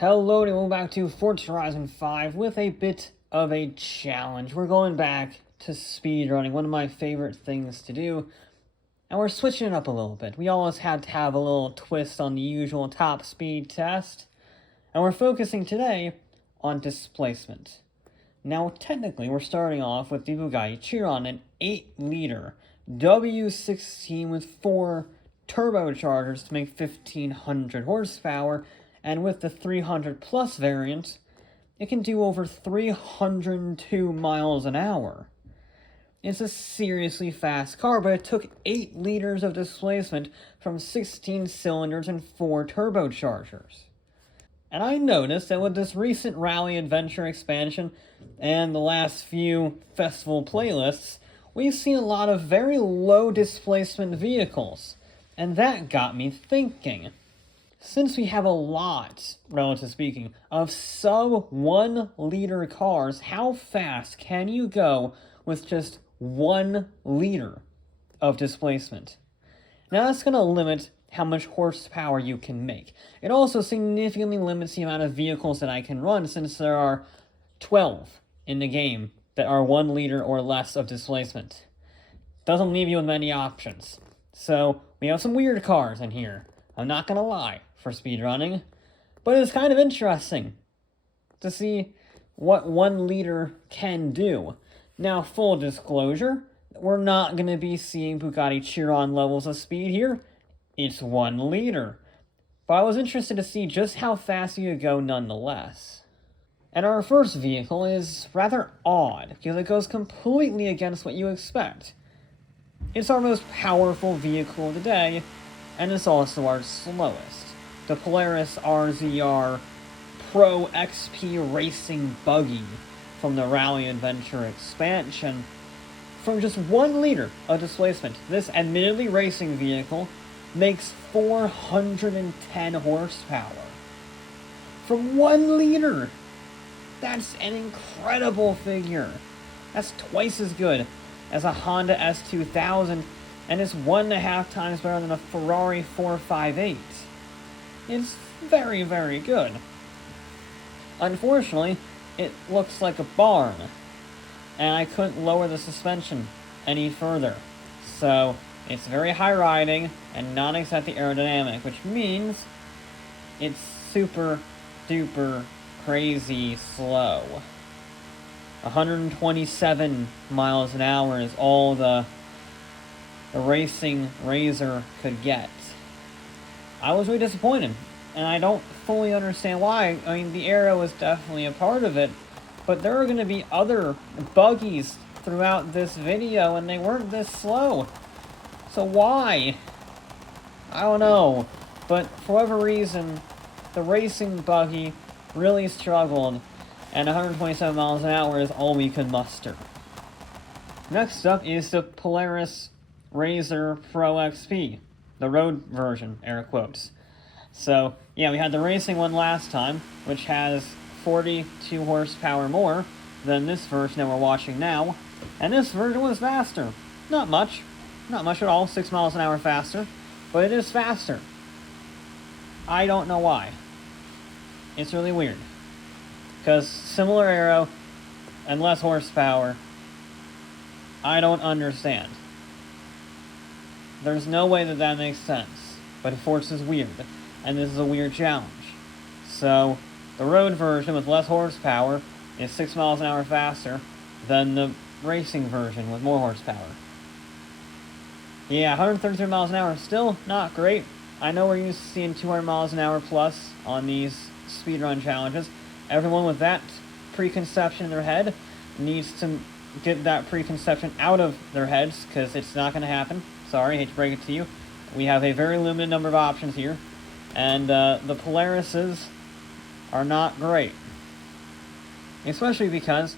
Hello and welcome back to Forza Horizon 5 with a bit of a challenge. We're going back to speedrunning, one of my favorite things to do, and we're switching it up a little bit. We always had to have a little twist on the usual top speed test, and we're focusing today on displacement. Now, technically, we're starting off with the Bugatti Chiron, an 8-liter W16 with 4 turbochargers to make 1500 horsepower, and with the 300 plus variant, it can do over 302 miles an hour. It's a seriously fast car, but it took 8 liters of displacement from 16 cylinders and 4 turbochargers. And I noticed that with this recent Rally Adventure expansion and the last few festival playlists, we've seen a lot of very low displacement vehicles. And that got me thinking. Since we have a lot, relatively speaking, of sub 1 liter cars, how fast can you go with just 1 liter of displacement? Now that's going to limit how much horsepower you can make. It also significantly limits the amount of vehicles that I can run, since there are 12 in the game that are 1 liter or less of displacement. Doesn't leave you with many options. So we have some weird cars in here, I'm not going to lie, for speedrunning, but it's kind of interesting to see what 1 liter can do. Now, full disclosure, we're not going to be seeing Bugatti Chiron levels of speed here. It's 1 liter. But I was interested to see just how fast you could go nonetheless. And our first vehicle is rather odd, because it goes completely against what you expect. It's our most powerful vehicle of the day, and it's also our slowest. The Polaris RZR Pro XP Racing Buggy from the Rally Adventure expansion. From just 1 liter of displacement, this admittedly racing vehicle makes 410 horsepower. From 1 liter! That's an incredible figure. That's twice as good as a Honda S2000, and it's 1.5 times better than a Ferrari 458. It's very, very good. Unfortunately, it looks like a barn, and I couldn't lower the suspension any further. So, it's very high riding and not exactly aerodynamic, which means it's super duper crazy slow. 127 miles an hour is all the racing Razor could get. I was really disappointed, and I don't fully understand why. I mean, the aero is definitely a part of it, but there are going to be other buggies throughout this video, and they weren't this slow. So why? I don't know, but for whatever reason, the racing buggy really struggled, and 127 miles an hour is all we could muster. Next up is the Polaris Razor Pro XP, the road version, air quotes. So, yeah, we had the racing one last time, which has 42 horsepower more than this version that we're watching now, and this version was faster. Not much at all, 6 miles an hour faster, but it is faster. I don't know why. It's really weird. Because similar aero and less horsepower, I don't understand. There's no way that that makes sense, but Forza's weird, and this is a weird challenge. So, the road version with less horsepower is 6 miles an hour faster than the racing version with more horsepower. Yeah, 133 miles an hour, still not great. I know we're used to seeing 200 miles an hour plus on these speedrun challenges. Everyone with that preconception in their head needs to get that preconception out of their heads, because it's not going to happen. Sorry, I hate to break it to you. We have a very limited number of options here, and the Polarises are not great. Especially because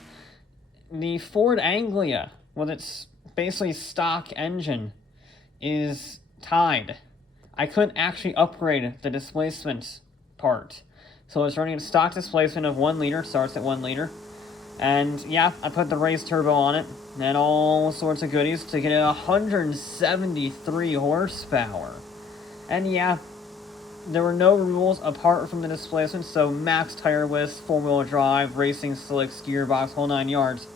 the Ford Anglia, with its basically stock engine, is tied. I couldn't actually upgrade the displacement part. So it's running at stock displacement of 1 liter, starts at 1 liter. And yeah, I put the race turbo on it, and all sorts of goodies to get 173 horsepower. And yeah, there were no rules apart from the displacement, so max tire width, 4-wheel drive, racing slicks, gearbox, whole 9 yards.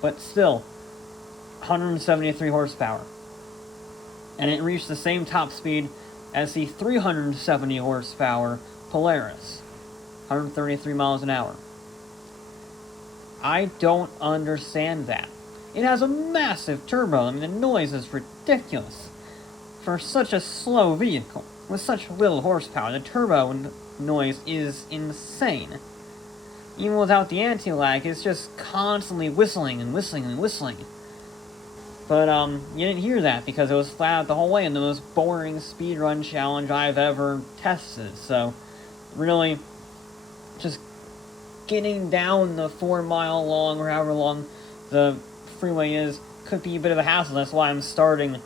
But still, 173 horsepower. And it reached the same top speed as the 370 horsepower Polaris. 133 miles an hour. I don't understand that. It has a massive turbo. I mean, the noise is ridiculous. For such a slow vehicle, with such little horsepower, the turbo noise is insane. Even without the anti-lag, it's just constantly whistling and whistling and whistling. But, you didn't hear that because it was flat out the whole way in the most boring speedrun challenge I've ever tested. So, really, just getting down the 4-mile long, or however long the freeway is, could be a bit of a hassle. That's why I'm starting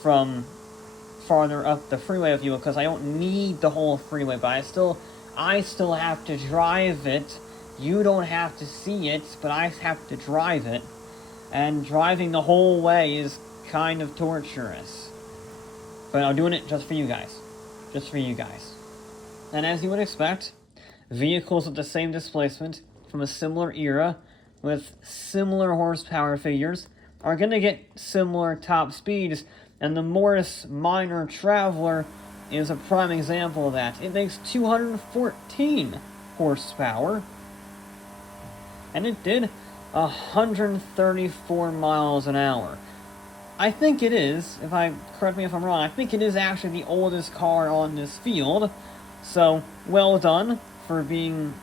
from farther up the freeway, if you will, because I don't need the whole freeway, but I still have to drive it. You don't have to see it, but I have to drive it. And driving the whole way is kind of torturous. But I'm doing it just for you guys. Just for you guys. And as you would expect, vehicles with the same displacement from a similar era with similar horsepower figures are going to get similar top speeds, and the Morris Minor Traveler is a prime example of that. It makes 214 horsepower, and it did 134 miles an hour. I think it is, correct me if I'm wrong, I think it is actually the oldest car on this field, so well done for being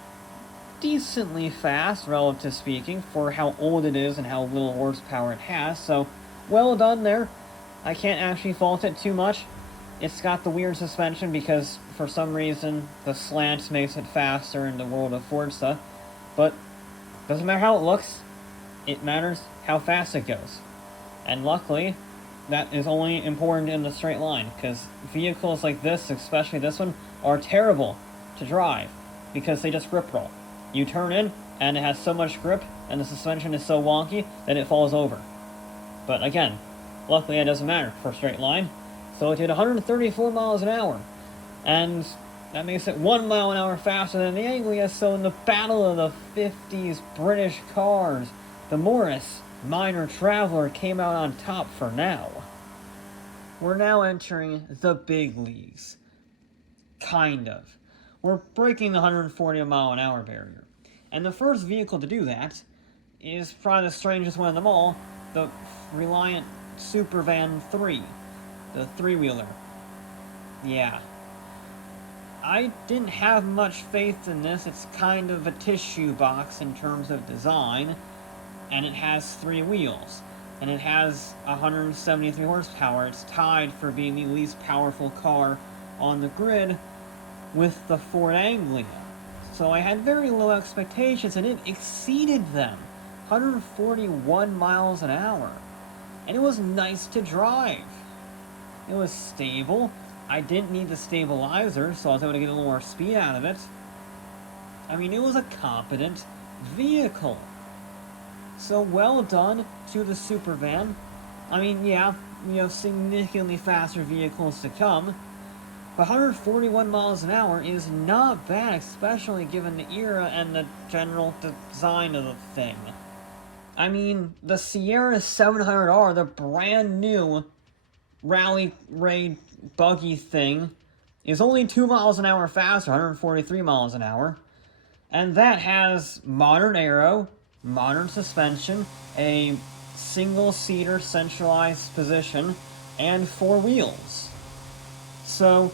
decently fast, relative speaking, for how old it is and how little horsepower it has, so well done there. I can't actually fault it too much. It's got the weird suspension because, for some reason, the slant makes it faster in the world of Forza, but doesn't matter how it looks, it matters how fast it goes. And luckily, that is only important in the straight line, because vehicles like this, especially this one, are terrible to drive, because they just grip roll. You turn in, and it has so much grip, and the suspension is so wonky, that it falls over. But again, luckily it doesn't matter for a straight line, so it did 134 miles an hour, and that makes it 1 mile an hour faster than the Anglia, so in the battle of the 50s British cars, the Morris Minor Traveler came out on top for now. We're now entering the big leagues. Kind of. We're breaking the 140 mile an hour barrier. And the first vehicle to do that is probably the strangest one of them all, the Reliant Supervan 3. The three-wheeler. Yeah. I didn't have much faith in this. It's kind of a tissue box in terms of design, and it has 3 wheels, and it has 173 horsepower. It's tied for being the least powerful car on the grid with the Ford Anglia. So I had very low expectations, and it exceeded them. 141 miles an hour. And it was nice to drive. It was stable. I didn't need the stabilizer, so I was able to get a little more speed out of it. I mean, it was a competent vehicle. So well done to the Supervan. I mean, yeah, significantly faster vehicles to come. But 141 miles an hour is not bad, especially given the era and the general design of the thing. I mean, the Sierra 700R, the brand new rally raid buggy thing, is only 2 miles an hour faster, 143 miles an hour. And that has modern aero, modern suspension, a single-seater centralized position, and 4 wheels. So,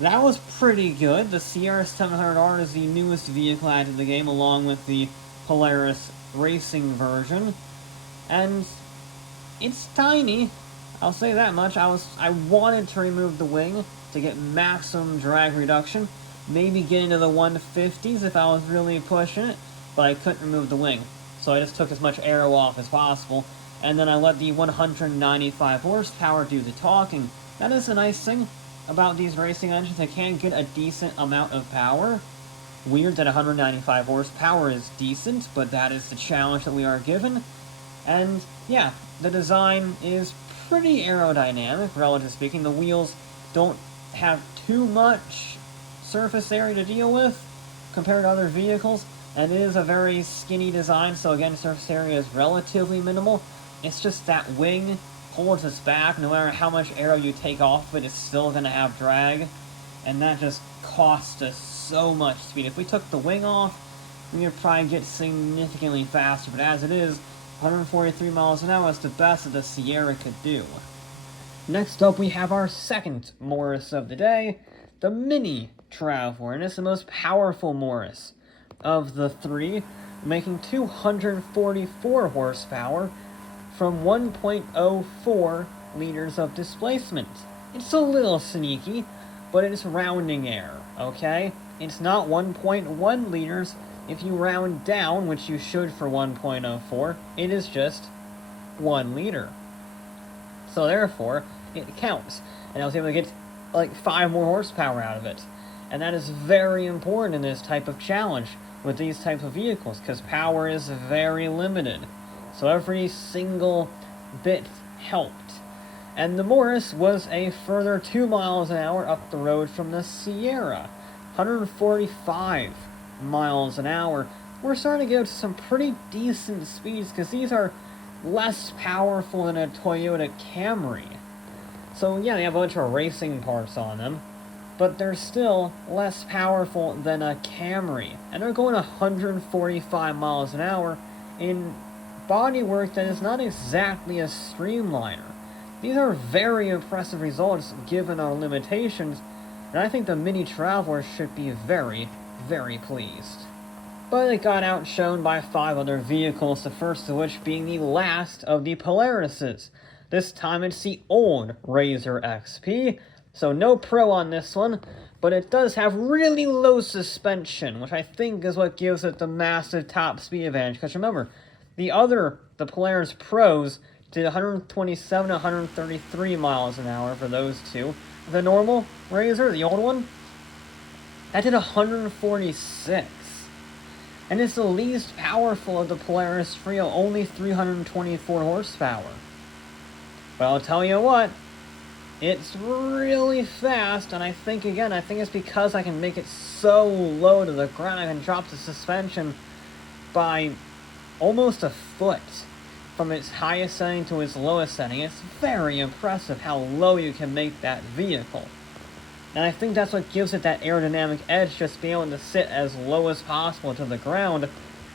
that was pretty good. The Sierra 700R is the newest vehicle added to the game, along with the Polaris racing version. And it's tiny, I'll say that much. I wanted to remove the wing to get maximum drag reduction, maybe get into the 150s if I was really pushing it, but I couldn't remove the wing. So I just took as much aero off as possible, and then I let the 195 horsepower do the talking. That is the nice thing about these racing engines. They can get a decent amount of power. Weird that 195 horsepower is decent, but that is the challenge that we are given. And yeah, the design is pretty aerodynamic, relatively speaking. The wheels don't have too much surface area to deal with compared to other vehicles, and it is a very skinny design, so again, surface area is relatively minimal. It's just that wing holds us back. No matter how much aero you take off of it, it's still going to have drag, and that just costs us so much speed. If we took the wing off, we would probably get significantly faster, but as it is, 143 miles an hour is the best that the Sierra could do. Next up, we have our second Morris of the day, the Mini Traveler, and it's the most powerful Morris of the three, making 244 horsepower from 1.04 liters of displacement. It's a little sneaky, but it's rounding error, okay? It's not 1.1 liters. If you round down, which you should for 1.04, it is just 1 liter. So therefore, it counts. And I was able to get like 5 more horsepower out of it. And that is very important in this type of challenge with these types of vehicles, because power is very limited. So every single bit helped. And the Morris was a further 2 miles an hour up the road from the Sierra. 145 miles an hour. We're starting to get to some pretty decent speeds, because these are less powerful than a Toyota Camry. So yeah, they have a bunch of racing parts on them, but they're still less powerful than a Camry. And they're going 145 miles an hour in bodywork that is not exactly a streamliner. These are very impressive results given our limitations, and I think the Mini Traveler should be very, very pleased. But it got outshone by 5 other vehicles, the first of which being the last of the Polarises. This time it's the old Razor XP, so no Pro on this one, but it does have really low suspension, which I think is what gives it the massive top speed advantage, because remember, the Polaris Pros did 127 to 133 miles an hour for those two. The normal Razor, the old one, that did 146. And it's the least powerful of the Polaris trio, only 324 horsepower. But I'll tell you what, it's really fast, and I think it's because I can make it so low to the ground, I can drop the suspension by almost a foot from its highest setting to its lowest setting. It's very impressive how low you can make that vehicle. And I think that's what gives it that aerodynamic edge, just being able to sit as low as possible to the ground,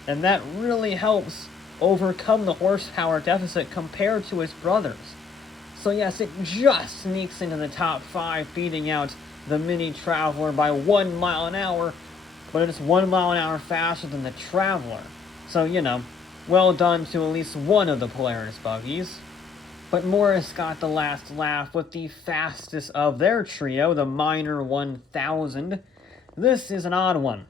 and that really helps overcome the horsepower deficit compared to its brothers. So yes, it just sneaks into the top 5, beating out the Mini Traveler by 1 mile an hour, but it's 1 mile an hour faster than the Traveler. So, you know, well done to at least one of the Polaris buggies. But Morris got the last laugh with the fastest of their trio, the Minor 1000. This is an odd one.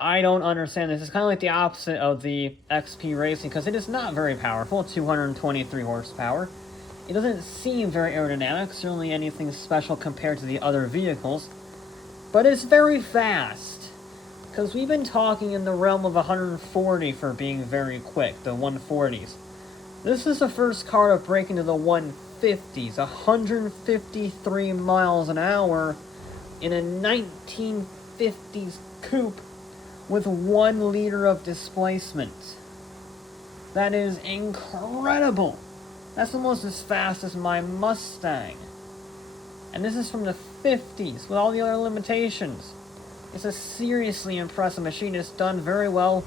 I don't understand this. It's kind of like the opposite of the XP Racing, because it is not very powerful, 223 horsepower. It doesn't seem very aerodynamic, certainly anything special compared to the other vehicles, but it's very fast, because we've been talking in the realm of 140 for being very quick, the 140s. This is the first car to break into the 150s, 153 miles an hour in a 1950s coupe with 1 liter of displacement. That is incredible. That's almost as fast as my Mustang. And this is from the 50s with all the other limitations. It's a seriously impressive machine. It's done very well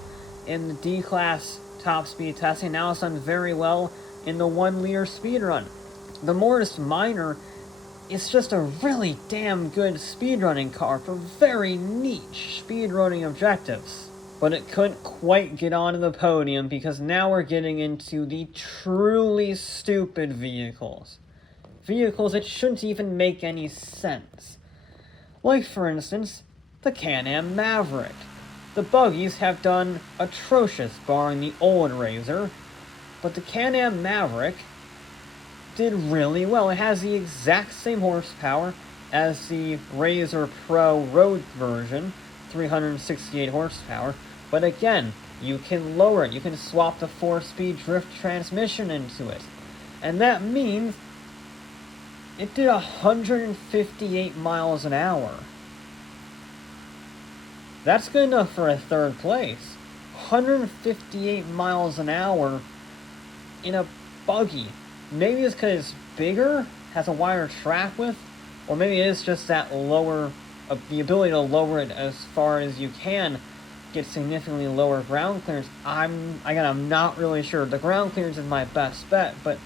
in the D-Class top speed testing. Now it's done very well in the 1 liter speedrun. The Morris Minor is just a really damn good speedrunning car for very niche speedrunning objectives. But it couldn't quite get onto the podium because now we're getting into the truly stupid vehicles. Vehicles that shouldn't even make any sense. Like, for instance, the Can-Am Maverick. The buggies have done atrocious, barring the old Razor, but the Can-Am Maverick did really well. It has the exact same horsepower as the Razor Pro Road version, 368 horsepower, but again, you can lower it. You can swap the 4-speed drift transmission into it, and that means it did 158 miles an hour. That's good enough for a third place. 158 miles an hour in a buggy. Maybe it's because it's bigger, has a wider track width, or maybe it is just that lower, the ability to lower it as far as you can, get significantly lower ground clearance. I'm not really sure. The ground clearance is my best bet, but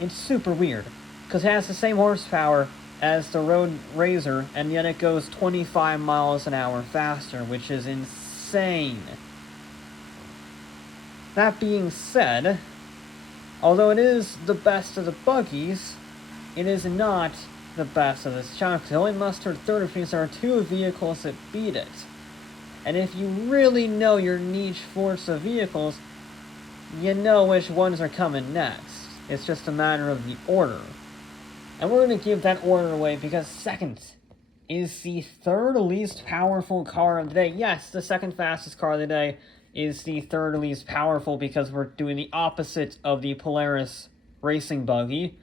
it's super weird because it has the same horsepower as the Road Razor, and yet it goes 25 miles an hour faster, which is insane. That being said, although it is the best of the buggies, it is not the best of this challenge. It only mustered third because there are two vehicles that beat it. And if you really know your niche Forza vehicles, you know which ones are coming next. It's just a matter of the order. And we're going to give that order away because second is the third least powerful car of the day. Yes, the second fastest car of the day is the third least powerful because we're doing the opposite of the Polaris racing buggy.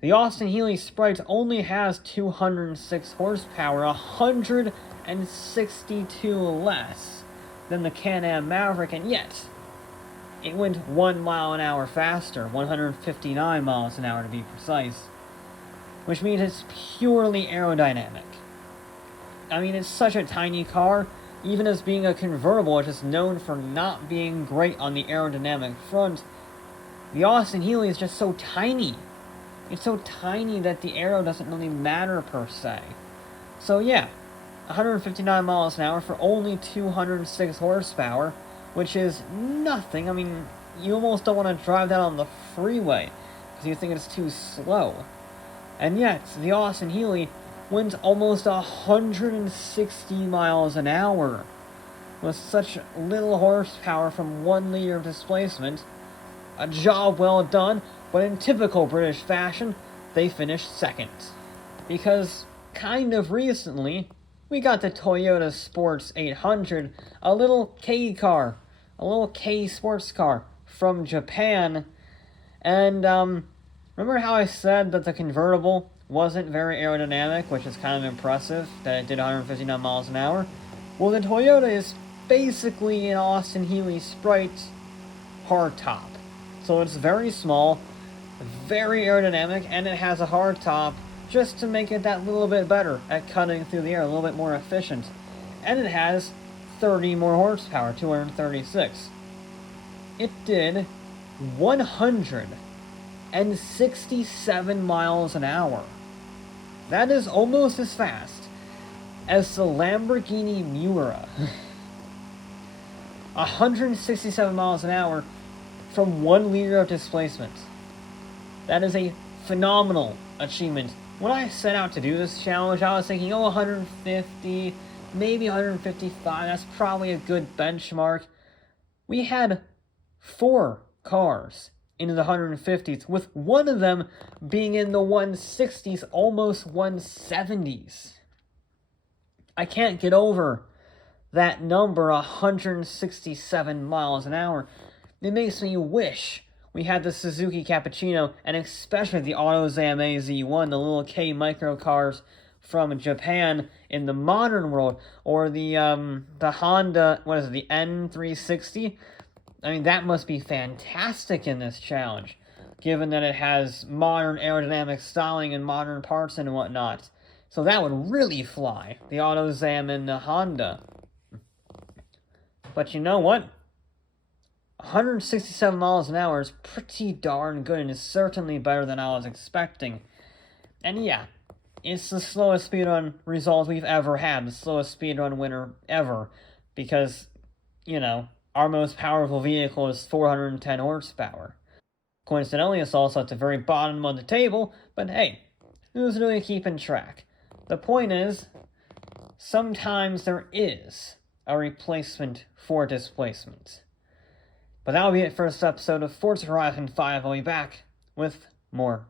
The Austin Healey Sprite only has 206 horsepower, 162 less than the Can-Am Maverick, and yet it went 1 mile an hour faster, 159 miles an hour to be precise, which means it's purely aerodynamic. I mean, it's such a tiny car, even as being a convertible, which is known for not being great on the aerodynamic front. The Austin Healey is just so tiny. It's so tiny that the aero doesn't really matter per se. So yeah, 159 miles an hour for only 206 horsepower, which is nothing. I mean, you almost don't want to drive that on the freeway because you think it's too slow. And yet, the Austin Healey went almost 160 miles an hour with such little horsepower from 1 liter of displacement. A job well done, but in typical British fashion, they finished second. Because, kind of recently, we got the Toyota Sports 800, a little K car, a little K sports car from Japan. And, remember how I said that the convertible wasn't very aerodynamic, which is kind of impressive, that it did 159 miles an hour? Well, the Toyota is basically an Austin Healey Sprite hardtop. So it's very small, very aerodynamic, and it has a hardtop just to make it that little bit better at cutting through the air, a little bit more efficient. And it has 30 more horsepower, 236. It did 167 miles an hour. That is almost as fast as the Lamborghini Miura. 167 miles an hour from 1 liter of displacement. That is a phenomenal achievement. When I set out to do this challenge, I was thinking, 150, maybe 155, that's probably a good benchmark. We had 4 cars into the 150s, with one of them being in the 160s, almost 170s. I can't get over that number, 167 miles an hour. It makes me wish we had the Suzuki Cappuccino, and especially the AutoZam AZ1, the little K micro cars from Japan in the modern world, or the Honda, the N360? I mean, that must be fantastic in this challenge, given that it has modern aerodynamic styling and modern parts and whatnot. So that would really fly, the AutoZam and the Honda. But you know what? 167 miles an hour is pretty darn good, and is certainly better than I was expecting. And yeah, it's the slowest speedrun result we've ever had, the slowest speedrun winner ever, because, our most powerful vehicle is 410 horsepower. Coincidentally, it's also at the very bottom of the table, but hey, who's really keeping track? The point is, sometimes there is a replacement for displacement. But that'll be it for this episode of Forza Horizon 5. I'll be back with more